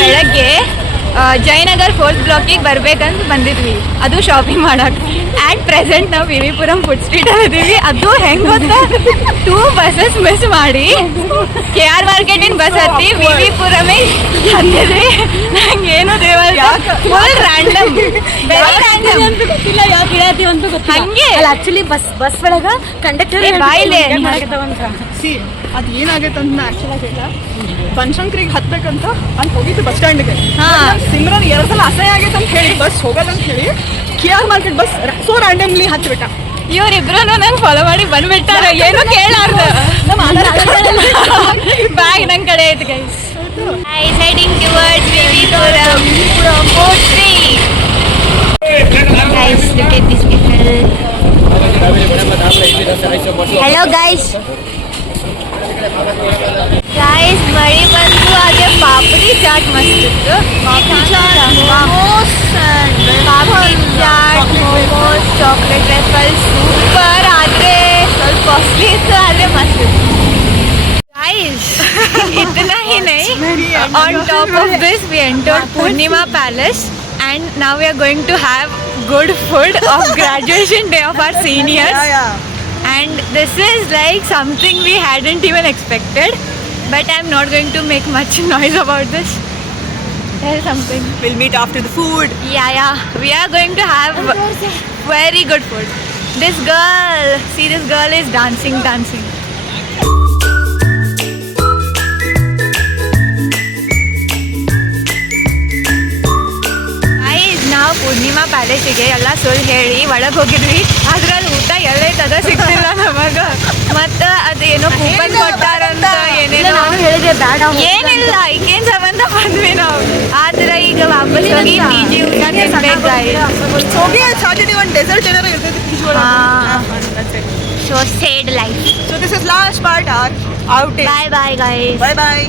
ಬೆಳಗ್ಗೆ ಜಯನಗರ್ 4th ಬ್ಲಾಕಿಗೆ ಬರ್ಬೇಕಂತ ಬಂದಿದ್ವಿ, ಅದು ಶಾಪಿಂಗ್ ಮಾಡಕ್ಕೆ. ಆ್ಯಟ್ ಪ್ರೆಸೆಂಟ್ ನಾವು ವಿ ವಿ ಪುರಂ ಫುಡ್ ಸ್ಟ್ರೀಟಲ್ಲಿ ಇದ್ದೀವಿ. ಅದು ಹೆಂಗೆ ಗೊತ್ತಾ, 2 ಬಸ್ಸಸ್ ಮಿಸ್ ಮಾಡಿ ಕೆ ಆರ್ ಮಾರ್ಕೆಟಿನ ಬಸ್ ಹತ್ತಿ ವಿ ವಿ ಪುರಮೇ ಹತ್ತಿದ್ವಿ. ನಂಗೇನು ದೇವರ ಫುಲ್ ರ್ಯಾಂಡಮ್ ಅಂತ ಗೊತ್ತಿಲ್ಲ, ಯಾಕೆ ಇಡಾತೀವಿ ಅಂತ ಗೊತ್ತಿಲ್ಲ. ಹಂಗೆ ಆಕ್ಚುಲಿ ಬಸ್ ಒಳಗ ಕಂಡಕ್ಟರ್ ಬಾಯಿಲೆ ಸಿ ಅದು ಏನಾಗೈತೆ ಅಂತ ಆ್ಯಕ್ಚುಲಾಗಿ ಬನಶಂಕರಿಗೆ ಹತ್ಬೇಕಂತ ಅಲ್ಲಿ ಹೋಗಿದ್ದು ಬಸ್ ಸ್ಟ್ಯಾಂಡ್ಗೆ. ಸಿಮ್ರನ್ 2 ಸಲ ಅಸಹ್ಯ ಆಗೈತೆ ಅಂತ ಹೇಳಿ ಬಸ್ ಹೋಗೋದಂತ ಹೇಳಿ K R market bus so randomly ಹತ್ಬಿಟ್ಟ. ಇವರಿಬ್ರು ನಂಗೆ ಫಾಲೋ ಮಾಡಿ ಬಂದ್ಬಿಟ್ಟಾರ, ಏನು ಕೇಳಾರ್ದ. ಬ್ಯಾಗ್ ನಂಗೆ ಕಡೆ ಐತೆ guys. Ice heading towards V V Puram food street. Guys, look at these people. Hello guys. Guys, ಮಳಿ ಬಂತು. ಹಾಗೆ ಪಾಪಡಿ ಚಾಟ್ ಮಸ್ತ್ ಇತ್ತು. Papdi chaat, momos, chocolate waffle super. ಆದರೆ ಸ್ವಲ್ಪ ಕಾಸ್ಟ್ಲಿ ಇತ್ತು, ಆದರೆ ಮಸ್ತ್ ಇತ್ತು. Guys, इतना ही नहीं, on top of this we entered Purnima Palace and now we are going to have good food of graduation day of our seniors. And this is like something we hadn't even expected, but I'm not going to make much noise about this. There is something. We'll meet after the food. Yeah, we are going to have very good food. This girl, see, this girl is dancing. ನಾವು ಪೂರ್ಣಿಮಾ ಪ್ಯಾಲೇಸಿಗೆ ಎಲ್ಲ ಸುಳ್ಳು ಹೇಳಿ ಒಳಗೆ ಹೋಗಿದ್ವಿ. ಅದ್ರಲ್ಲಿ ಊಟ ಎಲ್ಲೈತದ ಸಿಗ್ತಿಲ್ಲ ನಮಗೆ. ಮತ್ತು ಅದೇನೋ ಕೂಪನ್ ಕೊಟ್ಟಾರಂತ ಏನೇನೋ ಹೇಳಿದೆ ಬೇಡ, ಏನಿಲ್ಲ, ಈಗೇನು ಸಂಬಂಧ ಬಂದ್ವಿ ನಾವು. ಆದ್ರೆ ಈಗ ವಾಪಸ್ ಹೋಗಿ ಪಿ ಜಿ ಊಟ ತಿನ್ಬೇಕು. ಹೋಗಿ ಸಾಟರ್ಡೆ ಒಂದು ಡೆಸರ್ಟ್ ಏನಾರು ಇರ್ತೈತೆ ಪಿ ಜಿ ಒಳಗೆ. So sad life. So this is last part, our outing. Bye guys. Bye.